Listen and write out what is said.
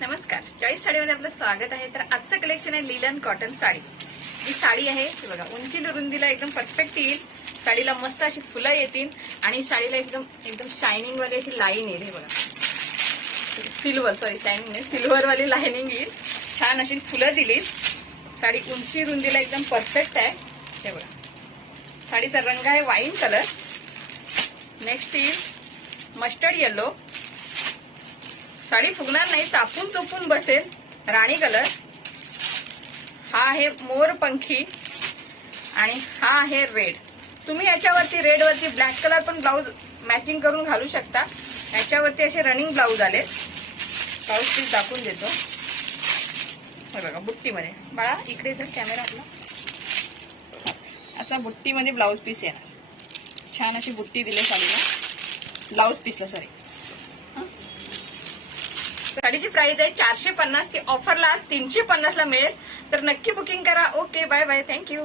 नमस्कार, चॉईस साडीमध्ये आपलं स्वागत आहे. तर आजचं कलेक्शन आहे लिलन कॉटन साडी. ही साडी आहे ही बघा, उंची रुंदीला एकदम परफेक्ट येईल. साडीला मस्त अशी फुलं येतील आणि साडीला एकदम एकदम शायनिंग वाली अशी लाईन येईल. हे बघा, शायनिंग नाही, सिल्वर वाली लाईनिंग येईल. छान अशी फुलं दिली. साडी उंची रुंदीला एकदम परफेक्ट आहे. हे बघा, साडीचा रंग आहे वाईन कलर. नेक्स्ट येईल मस्टर्ड येलो. साडी फुगणार नाही, चापून चोपून बसेल. राणी कलर. हा आहे मोर पंखी आणि हा आहे रेड. तुम्ही याच्यावरती रेड वरती ब्लॅक कलर पण ब्लाऊज मॅचिंग करून घालू शकता. याच्यावरती असे रनिंग ब्लाऊज आले. ब्लाऊज पीस दाखवून देतो. हे बघा, बुट्टीमध्ये. बाळा इकडे जर कॅमेरा आपला, असा बुट्टीमध्ये ब्लाऊज पीस येणार. छान अशी बुट्टी दिली साडीला, ब्लाऊज पीसला. साडीची प्राइस आहे 450. ची ऑफरला 350 ला मिळेल. तर नक्की बुकिंग करा. Okay, bye bye, thank you.